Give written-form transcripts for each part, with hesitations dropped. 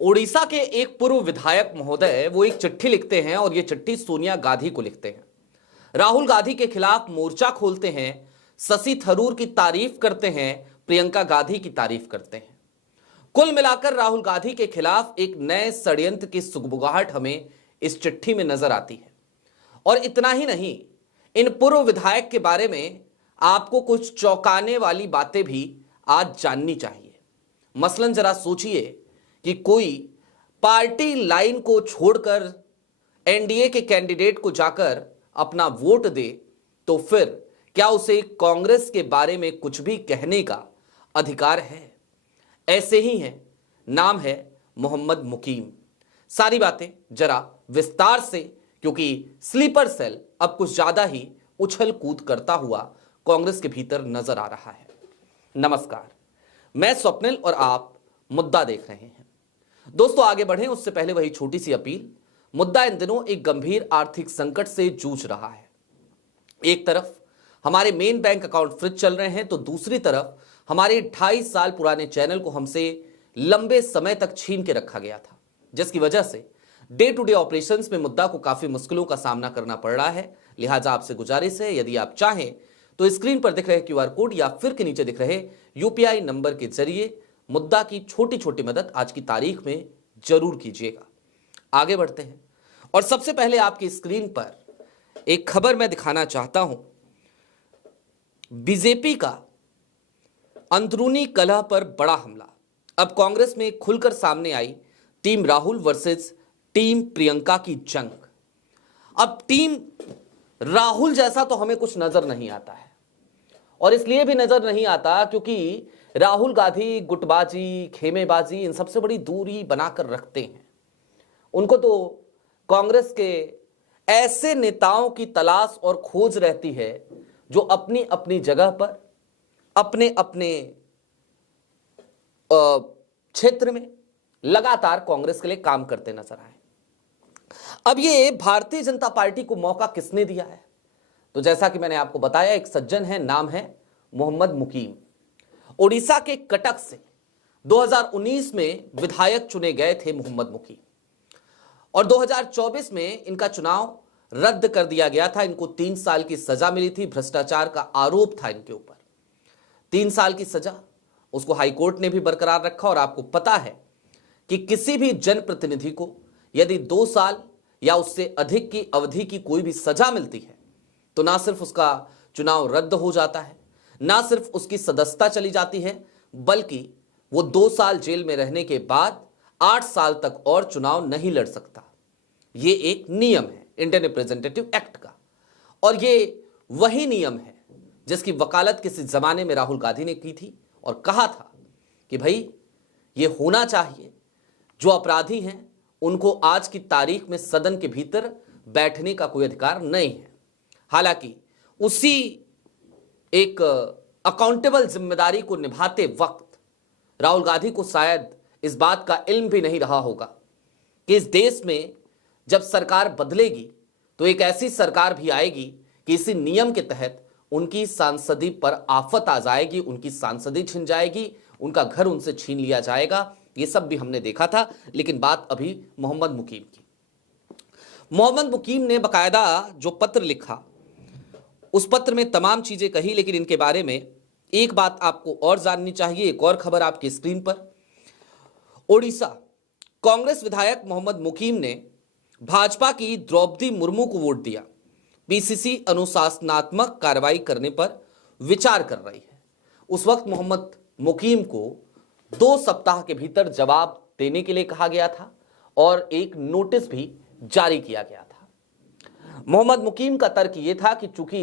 ओडिशा के एक पूर्व विधायक महोदय वो एक चिट्ठी लिखते हैं और ये चिट्ठी सोनिया गांधी को लिखते हैं। राहुल गांधी के खिलाफ मोर्चा खोलते हैं, शशि थरूर की तारीफ करते हैं, प्रियंका गांधी की तारीफ करते हैं। कुल मिलाकर राहुल गांधी के खिलाफ एक नए षड्यंत्र की सुगबुगाहट हमें इस चिट्ठी में नजर आती है। और इतना ही नहीं, इन पूर्व विधायक के बारे में आपको कुछ चौंकाने वाली बातें भी आज जाननी चाहिए। मसलन जरा सोचिए कि कोई पार्टी लाइन को छोड़कर एनडीए के कैंडिडेट को जाकर अपना वोट दे तो फिर क्या उसे कांग्रेस के बारे में कुछ भी कहने का अधिकार है? ऐसे ही हैं, नाम है मोहम्मद मुकीम। सारी बातें जरा विस्तार से, क्योंकि स्लीपर सेल अब कुछ ज्यादा ही उछल कूद करता हुआ कांग्रेस के भीतर नजर आ रहा है। नमस्कार, मैं स्वप्निल और आप मुद्दा देख रहे हैं। दोस्तों, आगे बढ़ें उससे पहले वही छोटी सी अपील। मुद्दा इन दिनों एक गंभीर आर्थिक संकट से जूझ रहा है। एक तरफ हमारे मेन बैंक अकाउंट फ्रीज चल रहे हैं, तो दूसरी तरफ हमारे 2.5 साल पुराने चैनल को हमसे लंबे समय तक छीन के रखा गया था, जिसकी वजह से डे टू डे ऑपरेशंस में मुद्दा को काफी मुश्किलों का सामना करना पड़ रहा है। लिहाजा आपसे गुजारिश है, यदि आप चाहें तो स्क्रीन पर दिख रहे क्यूआर कोड या फिर के नीचे दिख रहे यूपीआई नंबर के जरिए मुद्दा की छोटी छोटी मदद आज की तारीख में जरूर कीजिएगा। आगे बढ़ते हैं और सबसे पहले आपकी स्क्रीन पर एक खबर मैं दिखाना चाहता हूं। बीजेपी का अंदरूनी कलह पर बड़ा हमला। अब कांग्रेस में खुलकर सामने आई team Rahul versus team Priyanka की जंग। अब टीम राहुल जैसा तो हमें कुछ नजर नहीं आता है, और इसलिए भी नजर नहीं आता क्योंकि राहुल गांधी गुटबाजी, खेमेबाजी, इन सबसे बड़ी दूरी बनाकर रखते हैं। उनको तो कांग्रेस के ऐसे नेताओं की तलाश और खोज रहती है जो अपनी अपनी जगह पर अपने अपने क्षेत्र में लगातार कांग्रेस के लिए काम करते नजर आए। अब ये भारतीय जनता पार्टी को मौका किसने दिया है? तो जैसा कि मैंने आपको बताया, एक सज्जन है, नाम है मोहम्मद मुकीम। ओडिशा के कटक से 2019 में विधायक चुने गए थे मोहम्मद मुकीम, और 2024 में इनका चुनाव रद्द कर दिया गया था। इनको 3 साल की सजा मिली थी, भ्रष्टाचार का आरोप था इनके ऊपर। 3 साल की सजा उसको हाईकोर्ट ने भी बरकरार रखा। और आपको पता है कि किसी भी जनप्रतिनिधि को यदि 2 साल या उससे अधिक की अवधि की कोई भी सजा मिलती है तो ना सिर्फ उसका चुनाव रद्द हो जाता है, ना सिर्फ उसकी सदस्यता चली जाती है, बल्कि वो 2 साल जेल में रहने के बाद 8 साल तक और चुनाव नहीं लड़ सकता। ये एक नियम है इंडियन रिप्रेजेंटेटिव एक्ट का, और ये वही नियम है जिसकी वकालत किसी जमाने में राहुल गांधी ने की थी और कहा था कि भाई ये होना चाहिए, जो अपराधी हैं उनको आज की तारीख में सदन के भीतर बैठने का कोई अधिकार नहीं है। हालांकि उसी एक अकाउंटेबल जिम्मेदारी को निभाते वक्त राहुल गांधी को शायद इस बात का इल्म भी नहीं रहा होगा कि इस देश में जब सरकार बदलेगी तो एक ऐसी सरकार भी आएगी कि इसी नियम के तहत उनकी सांसदी पर आफत आ जाएगी, उनकी सांसदी छिन जाएगी, उनका घर उनसे छीन लिया जाएगा। ये सब भी हमने देखा था। लेकिन बात अभी मोहम्मद मुकीम की। मोहम्मद मुकीम ने बकायदा जो पत्र लिखा, उस पत्र में तमाम चीजें कही, लेकिन इनके बारे में एक बात आपको और जाननी चाहिए। एक और खबर आपकी स्क्रीन पर। ओडिशा कांग्रेस विधायक मोहम्मद मुकीम ने भाजपा की द्रौपदी मुर्मू को वोट दिया। पीसीसी अनुशासनात्मक कार्रवाई करने पर विचार कर रही है। उस वक्त मोहम्मद मुकीम को 2 सप्ताह के भीतर जवाब देने के लिए कहा गया था और एक नोटिस भी जारी किया गया था। मोहम्मद मुकीम का तर्क यह था कि चूंकि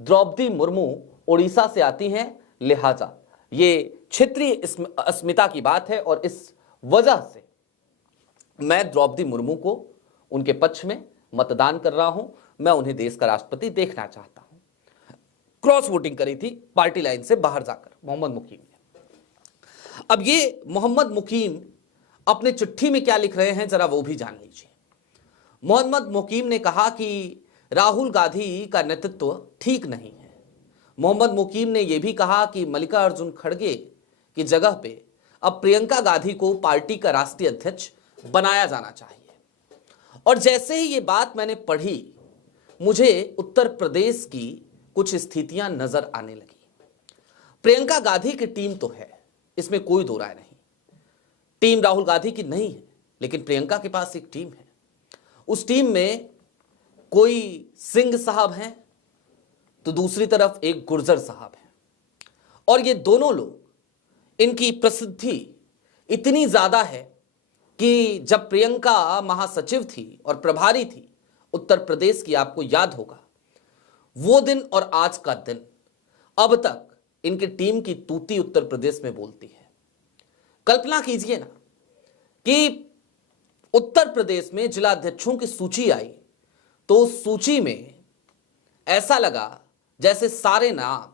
द्रौपदी मुर्मू ओडिशा से आती हैं, लिहाजा ये क्षेत्रीय अस्मिता की बात है और इस वजह से मैं द्रौपदी मुर्मू को उनके पक्ष में मतदान कर रहा हूं, मैं उन्हें देश का राष्ट्रपति देखना चाहता हूं। क्रॉस वोटिंग करी थी पार्टी लाइन से बाहर जाकर मोहम्मद मुकीम ने। अब ये मोहम्मद मुकीम अपने चिट्ठी में क्या लिख रहे हैं, जरा वो भी जान लीजिए। मोहम्मद मुकीम ने कहा कि राहुल गांधी का नेतृत्व ठीक नहीं है। मोहम्मद मुकीम ने यह भी कहा कि मल्लिकार्जुन खड़गे की जगह पे अब प्रियंका गांधी को पार्टी का राष्ट्रीय अध्यक्ष बनाया जाना चाहिए। और जैसे ही ये बात मैंने पढ़ी, मुझे उत्तर प्रदेश की कुछ स्थितियां नजर आने लगी। प्रियंका गांधी की टीम तो है, इसमें कोई दो राय नहीं। टीम राहुल गांधी की नहीं है, लेकिन प्रियंका के पास एक टीम है। उस टीम में कोई सिंह साहब हैं, तो दूसरी तरफ एक गुर्जर साहब हैं। और ये दोनों लोग, इनकी प्रसिद्धि इतनी ज्यादा है कि जब प्रियंका महासचिव थी और प्रभारी थी उत्तर प्रदेश की, आपको याद होगा, वो दिन और आज का दिन, अब तक इनकी टीम की तूती उत्तर प्रदेश में बोलती है। कल्पना कीजिए ना कि उत्तर प्रदेश में जिला अध्यक्षों की सूची आई, तो उस सूची में ऐसा लगा जैसे सारे नाम,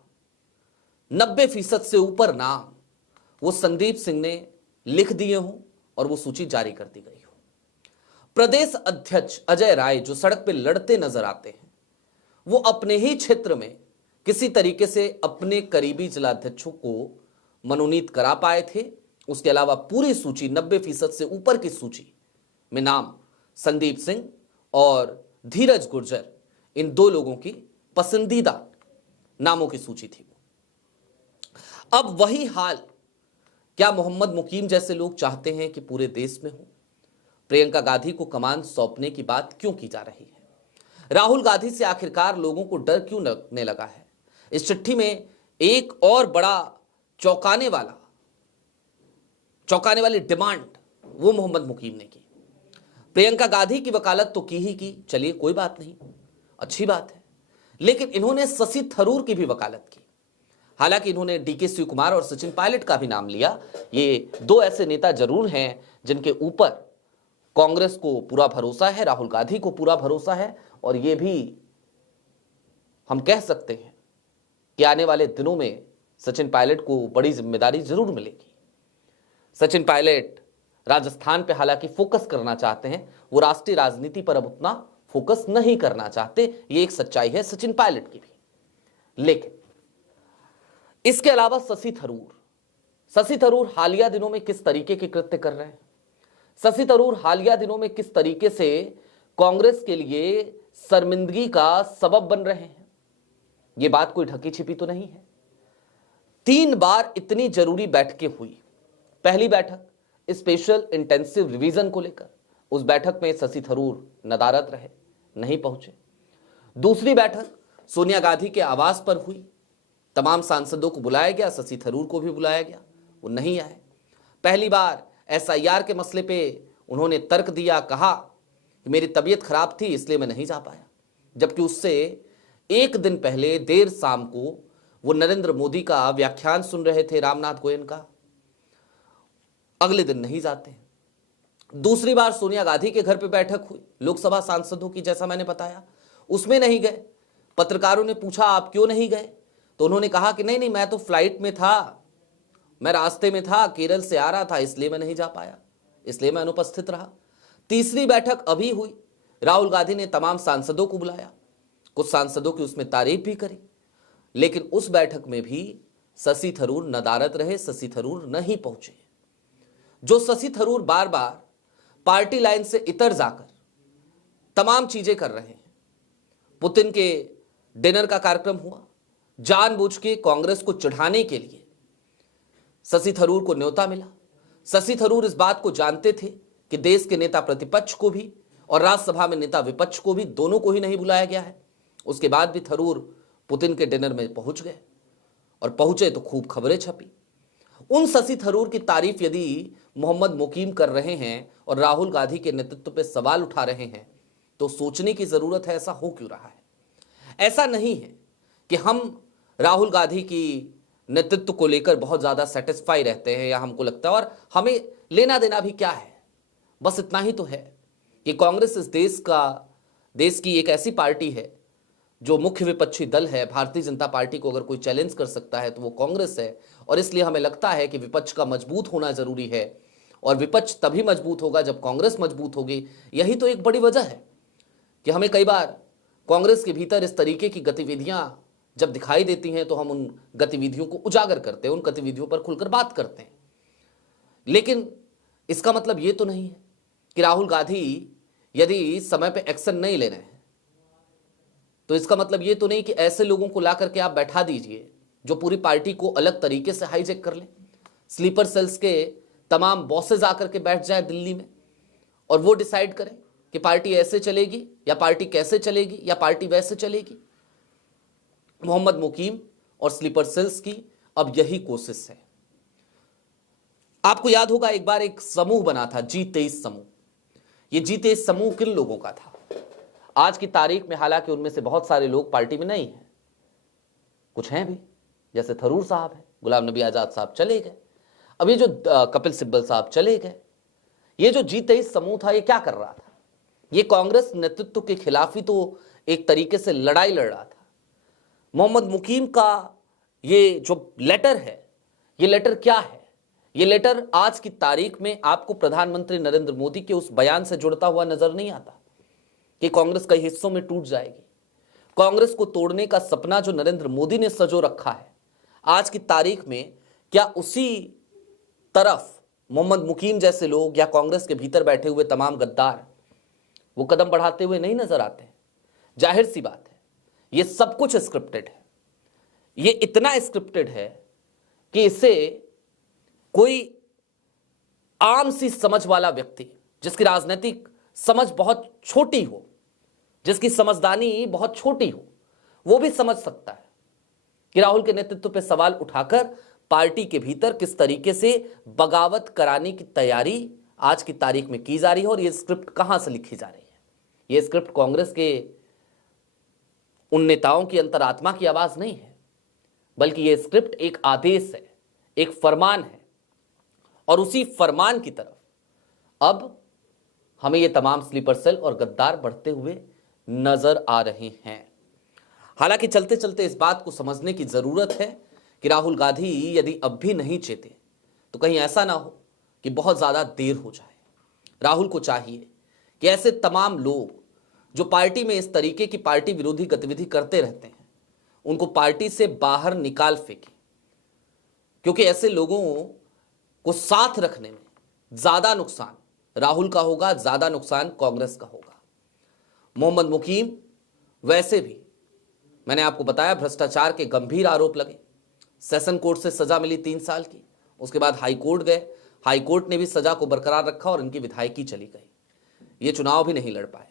90% से ऊपर नाम वो संदीप सिंह ने लिख दिए हों और वो सूची जारी कर दी गई हो। प्रदेश अध्यक्ष अजय राय जो सड़क पे लड़ते नजर आते हैं, वो अपने ही क्षेत्र में किसी तरीके से अपने करीबी जिलाध्यक्षों को मनोनीत करा पाए थे। उसके अलावा पूरी सूची, 90% से ऊपर की सूची में नाम संदीप सिंह और धीरज गुर्जर, इन दो लोगों की पसंदीदा नामों की सूची थी। अब वही हाल क्या मोहम्मद मुकीम जैसे लोग चाहते हैं कि पूरे देश में हो? प्रियंका गांधी को कमान सौंपने की बात क्यों की जा रही है? राहुल गांधी से आखिरकार लोगों को डर क्यों लगने लगा है? इस चिट्ठी में एक और बड़ा चौंकाने वाली डिमांड वो मोहम्मद मुकीम ने की। प्रियंका गांधी की वकालत तो की ही की, चलिए कोई बात नहीं, अच्छी बात है, लेकिन इन्होंने शशि थरूर की भी वकालत की। हालांकि इन्होंने डीके शिव कुमार और सचिन पायलट का भी नाम लिया। ये दो ऐसे नेता जरूर हैं जिनके ऊपर कांग्रेस को पूरा भरोसा है, राहुल गांधी को पूरा भरोसा है, और ये भी हम कह सकते हैं कि आने वाले दिनों में सचिन पायलट को बड़ी जिम्मेदारी जरूर मिलेगी। सचिन पायलट राजस्थान पे हालांकि फोकस करना चाहते हैं, वो राष्ट्रीय राजनीति पर अब उतना फोकस नहीं करना चाहते, ये एक सच्चाई है सचिन पायलट की भी। लेकिन इसके अलावा शशि थरूर हालिया दिनों में किस तरीके के कृत्य कर रहे हैं? शशि थरूर हालिया दिनों में किस तरीके से कांग्रेस के लिए शर्मिंदगी का सबब बन रहे हैं? यह बात कोई ढकी छिपी तो नहीं है। 3 बार इतनी जरूरी बैठकें हुई। पहली बैठक स्पेशल इंटेंसिव रिवीजन को लेकर, उस बैठक में शशि थरूर नदारद रहे, नहीं पहुंचे। दूसरी बैठक सोनिया गांधी के आवास पर हुई, तमाम सांसदों को बुलाया गया, शशि थरूर को भी बुलाया गया, वो नहीं आए। पहली बार एसआईआर के मसले पे उन्होंने तर्क दिया, कहा कि मेरी तबीयत खराब थी इसलिए मैं नहीं जा पाया, जबकि उससे एक दिन पहले देर शाम को वो नरेंद्र मोदी का व्याख्यान सुन रहे थे, रामनाथ गोयन का, अगले दिन नहीं जाते। दूसरी बार सोनिया गांधी के घर पे बैठक हुई लोकसभा सांसदों की, जैसा मैंने बताया, उसमें नहीं गए। पत्रकारों ने पूछा आप क्यों नहीं गए, तो उन्होंने कहा कि नहीं मैं तो फ्लाइट में था, मैं रास्ते में था, केरल से आ रहा था, इसलिए मैं नहीं जा पाया, इसलिए मैं अनुपस्थित रहा। तीसरी बैठक अभी हुई, राहुल गांधी ने तमाम सांसदों को बुलाया, कुछ सांसदों की उसमें तारीफ भी करी, लेकिन उस बैठक में भी शशि थरूर नदारद रहे, शशि थरूर नहीं पहुंचे। जो शशि थरूर बार बार पार्टी लाइन से इतर जाकर तमाम चीजें कर रहे हैं। पुतिन के डिनर का कार्यक्रम हुआ, जानबूझ के कांग्रेस को चिढ़ाने के लिए शशि थरूर को न्योता मिला। शशि थरूर इस बात को जानते थे कि देश के नेता प्रतिपक्ष को भी और राज्यसभा में नेता विपक्ष को भी, दोनों को ही नहीं बुलाया गया है। उसके बाद भी थरूर पुतिन के डिनर में पहुंच गए, और पहुंचे तो खूब खबरें छपी। उन शशि थरूर की तारीफ यदि मोहम्मद मुकीम कर रहे हैं और राहुल गांधी के नेतृत्व पे सवाल उठा रहे हैं, तो सोचने की जरूरत है ऐसा हो क्यों रहा है। ऐसा नहीं है कि हम राहुल गांधी की नेतृत्व को लेकर बहुत ज्यादा सेटिस्फाई रहते हैं या हमको लगता है, और हमें लेना देना भी क्या है, बस इतना ही तो है कि कांग्रेस इस देश की एक ऐसी पार्टी है जो मुख्य विपक्षी दल है। भारतीय जनता पार्टी को अगर कोई चैलेंज कर सकता है तो वो कांग्रेस है, और इसलिए हमें लगता है कि विपक्ष का मजबूत होना जरूरी है, और विपक्ष तभी मजबूत होगा जब कांग्रेस मजबूत होगी। यही तो एक बड़ी वजह है कि हमें कई बार कांग्रेस के भीतर इस तरीके की गतिविधियां जब दिखाई देती हैं तो हम उन गतिविधियों को उजागर करते हैं, उन गतिविधियों पर खुलकर बात करते हैं। लेकिन इसका मतलब यह तो नहीं है कि राहुल गांधी यदि समय पे एक्शन नहीं ले रहे हैं तो इसका मतलब यह तो नहीं कि ऐसे लोगों को ला करके आप बैठा दीजिए जो पूरी पार्टी को अलग तरीके से हाईजैक कर ले। स्लीपर सेल्स के तमाम बॉसेस आकर के बैठ जाए दिल्ली में और वो डिसाइड करें कि पार्टी ऐसे चलेगी या पार्टी कैसे चलेगी या पार्टी वैसे चलेगी। मोहम्मद मुकीम और स्लीपर सेल्स की अब यही कोशिश है। आपको याद होगा एक बार एक समूह बना था G23 समूह। ये G23 समूह किन लोगों का था? आज की तारीख में हालांकि उनमें से बहुत सारे लोग पार्टी में नहीं हैं, कुछ हैं भी, जैसे थरूर साहब हैं, गुलाम नबी आजाद साहब चले गए, अब ये जो कपिल सिब्बल साहब चले गए। ये जो G23 समूह था ये क्या कर रहा था? ये कांग्रेस नेतृत्व के खिलाफ ही तो एक तरीके से लड़ाई लड़ रहा था। मोहम्मद मुकीम का ये जो लेटर है, ये लेटर क्या है? ये लेटर आज की तारीख में आपको प्रधानमंत्री नरेंद्र मोदी के उस बयान से जुड़ता हुआ नजर नहीं आता कि कांग्रेस कई हिस्सों में टूट जाएगी। कांग्रेस को तोड़ने का सपना जो नरेंद्र मोदी ने सजो रखा है, आज की तारीख में क्या उसी तरफ मोहम्मद मुकीम जैसे लोग या कांग्रेस के भीतर बैठे हुए तमाम गद्दार वो कदम बढ़ाते हुए नहीं नजर आते? जाहिर सी बात है, ये सब कुछ स्क्रिप्टेड है। ये इतना स्क्रिप्टेड है कि इसे कोई आम सी समझ वाला व्यक्ति, जिसकी राजनीतिक समझ बहुत छोटी हो, जिसकी समझदारी बहुत छोटी हो, वो भी समझ सकता है कि राहुल के नेतृत्व पे सवाल उठाकर पार्टी के भीतर किस तरीके से बगावत कराने की तैयारी आज की तारीख में की जा रही है और ये स्क्रिप्ट कहां से लिखी जा रही है। ये स्क्रिप्ट कांग्रेस के उन नेताओं की अंतरात्मा की आवाज नहीं है, बल्कि ये स्क्रिप्ट एक आदेश है, एक फरमान है और उसी फरमान की तरफ अब हमें ये तमाम स्लीपर सेल और गद्दार बढ़ते हुए नजर आ रहे हैं। हालांकि चलते चलते इस बात को समझने की जरूरत है कि राहुल गांधी यदि अब भी नहीं चेते तो कहीं ऐसा ना हो कि बहुत ज्यादा देर हो जाए। राहुल को चाहिए कि ऐसे तमाम लोग जो पार्टी में इस तरीके की पार्टी विरोधी गतिविधि करते रहते हैं उनको पार्टी से बाहर निकाल फेंके, क्योंकि ऐसे लोगों को साथ रखने में ज्यादा नुकसान राहुल का होगा, ज्यादा नुकसान कांग्रेस का होगा। मोहम्मद मुकीम वैसे भी मैंने आपको बताया भ्रष्टाचार के गंभीर आरोप लगे, सेशन कोर्ट से सजा मिली 3 साल की, उसके बाद हाई कोर्ट गए, हाई कोर्ट ने भी सजा को बरकरार रखा और इनकी विधायकी चली गई, ये चुनाव भी नहीं लड़ पाए।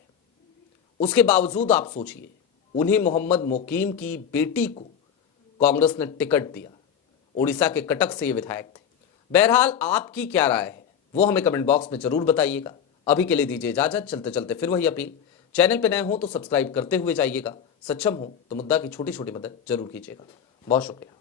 उसके बावजूद आप सोचिए उन्हीं मोहम्मद मुकीम की बेटी को कांग्रेस ने टिकट दिया, उड़ीसा के कटक से ये विधायक थे। बहरहाल आपकी क्या राय है वो हमें कमेंट बॉक्स में जरूर बताइएगा। अभी के लिए दीजिए इजाजत, चलते चलते फिर वही अपील, चैनल पे नए हो तो सब्सक्राइब करते हुए जाइएगा, सक्षम हो तो मुद्दा की छोटी छोटी मदद जरूर कीजिएगा। बहुत शुक्रिया।